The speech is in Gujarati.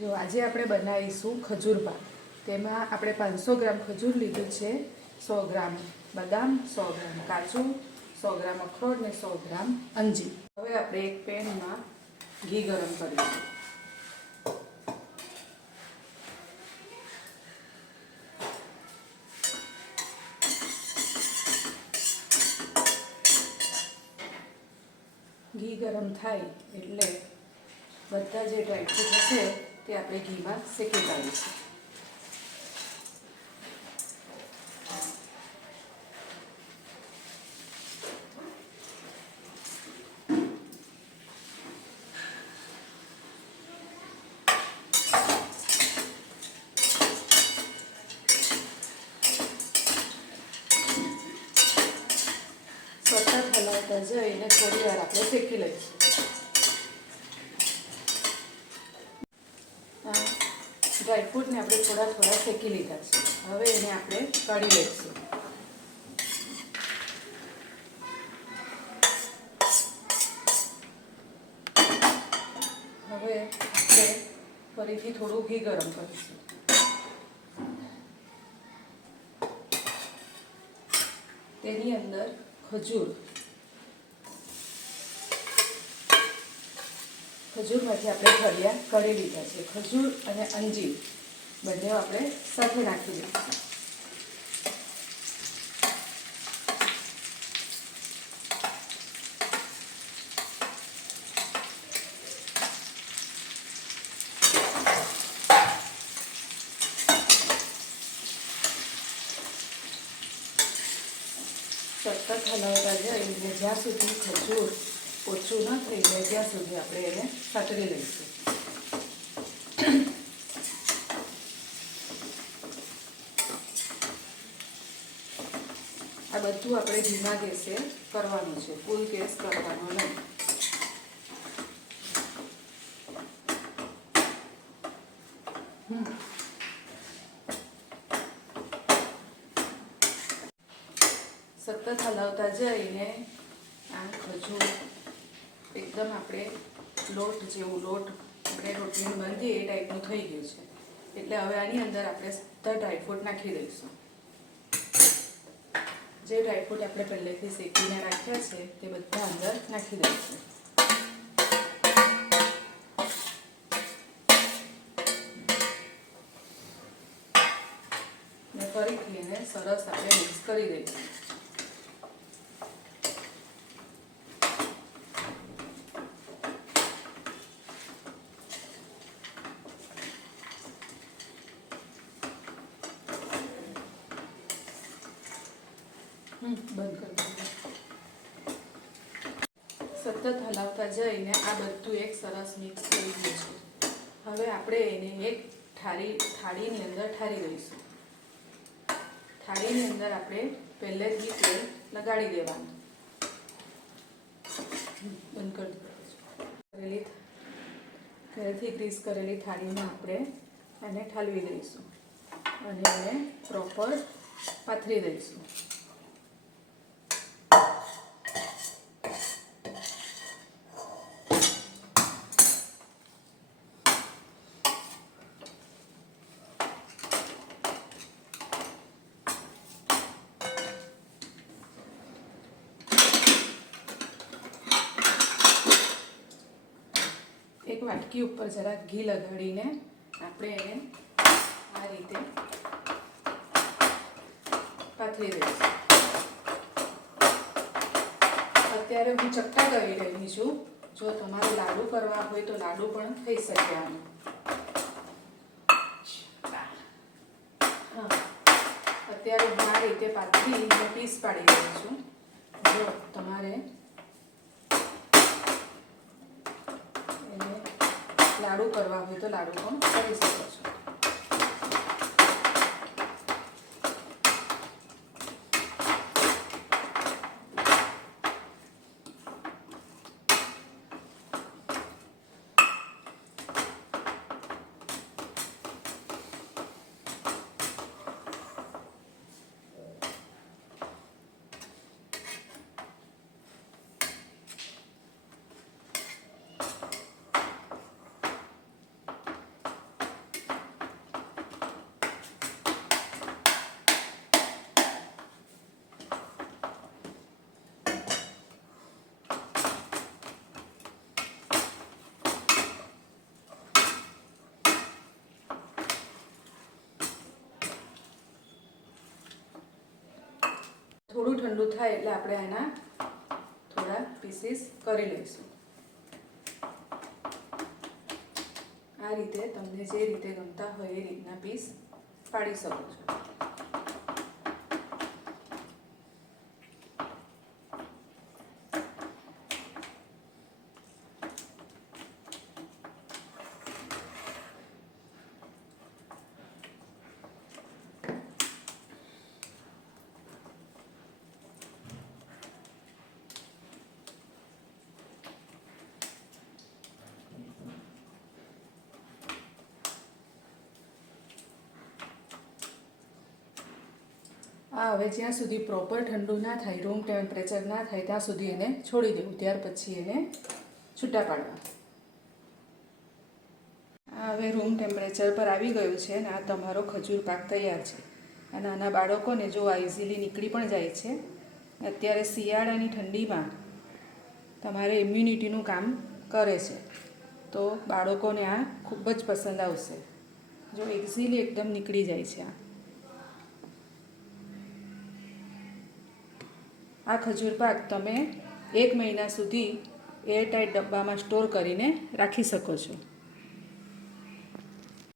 જો આજે આપણે બનાવીશું ખજૂર પાક. તેમાં આપણે 500 ગ્રામ ખજૂર લીધું છે, 100 ગ્રામ બદામ, 100 ગ્રામ કાજુ, 100 ગ્રામ અખરોટ ને 100 ગ્રામ અંજીર. હવે આપણે એક પેનમાં ઘી ગરમ કરીશું. ઘી ગરમ થાય એટલે બધા જે ડ્રાયફ્રૂટ હશે તે આપણે ઘીમાં શેકી કાઢીશું. સતત હલાવતા જઈને થોડી વાર આપણે શેકી લઈશું. ડ્રાયફ્રૂટને આપણે થોડા થોડા શેકી લીધા છે. હવે એને આપણે કાઢી લઈશું. હવે આપણે ફરીથી થોડું ઘી ગરમ કરીશું. તેની અંદર ખજૂરમાંથી આપણે ઠળિયા કાઢી લીધા છે. ખજૂર અને અંજીર બંને આપણે સાથે નાખી દઈશું. સતત હલાવતા જઈને જ્યાં સુધી ખજૂર ઓછું ન થઈ જાય ત્યાં સુધી આપણે એને સાતરી લઈશું. આ બધું આપણે ધીમા ગેસે કરવાનું છે, ફૂલ ગેસ કરવાનો નહીં. સતત હલાવતા જઈને આ ખજૂર એકદમ આપણે લોટ આપણે રોટલીનું બાંધીએ એ ટાઈપનું થઈ ગયું છે. એટલે હવે આની અંદર આપણે બધા ડ્રાયફ્રૂટ નાખી દઈશું. જે ડ્રાયફ્રૂટ આપણે પહેલેથી શેકીને રાખ્યા છે તે બધા અંદર નાખી દઈશું. ને ફરીથી એને સરસ આપણે મિક્સ કરી દઈશું. બંધ કરી દઈએ. સતત હલાવતા જઈને આ બધું એક સરસ મિક્સ થઈ ગયું છે. હવે આપણે એને એક થાળીની અંદર ઠારી દઈશું. થાળીની અંદર આપણે પહેલેથી તેલ લગાડી દેવાનું. બંધ કરી દઈશું. તેલથી ગ્રીસ કરેલી થાળીમાં આપણે એને ઠાલવી દઈશું અને એને પ્રોપર પાથરી દઈશું. એક વાટકી ઉપર જરાક ઘી લગાડીને આપણે એને આ રીતે પાથરી દઈશું. અત્યારે હું ચપટા કરી રહી છું. જો તમારે લાડુ કરવા હોય તો લાડુ પણ થઈ શકે આનું. અત્યારે હું આ રીતે પાથરીને પીસ પાડી રહી છું. જો તમારે લાડુ કરવા હોય તો લાડુ પણ કરી શકો છો. થોડું ઠંડુ થાય એટલે આપણે એના થોડા પીસીસ કરી લઈશું. આ રીતે તમને જે રીતે ગમતા હોય એ રીતના પીસ પાડી શકો છો. આ હવે જ્યાં સુધી પ્રોપર ઠંડુ ના થાય, રૂમ ટેમ્પરેચર ના થાય ત્યાં સુધી એને છોડી દેવું. ત્યાર પછી એને છૂટા પાડવા. આ હવે રૂમ ટેમ્પરેચર પર આવી ગયું છે અને આ તમારો ખજૂર પાક તૈયાર છે. આ નાના બાળકોને જો આ ઇઝીલી નીકળી પણ જાય છે. અત્યારે શિયાળાની ઠંડીમાં તમારે ઇમ્યુનિટીનું કામ કરે છે, તો બાળકોને આ ખૂબ જ પસંદ આવશે. જો ઇઝીલી એકદમ નીકળી જાય છે. આ ખજૂર પાક તમે 1 મહિના સુધી એરટાઇટ ડબ્બામાં સ્ટોર કરીને રાખી શકો છો.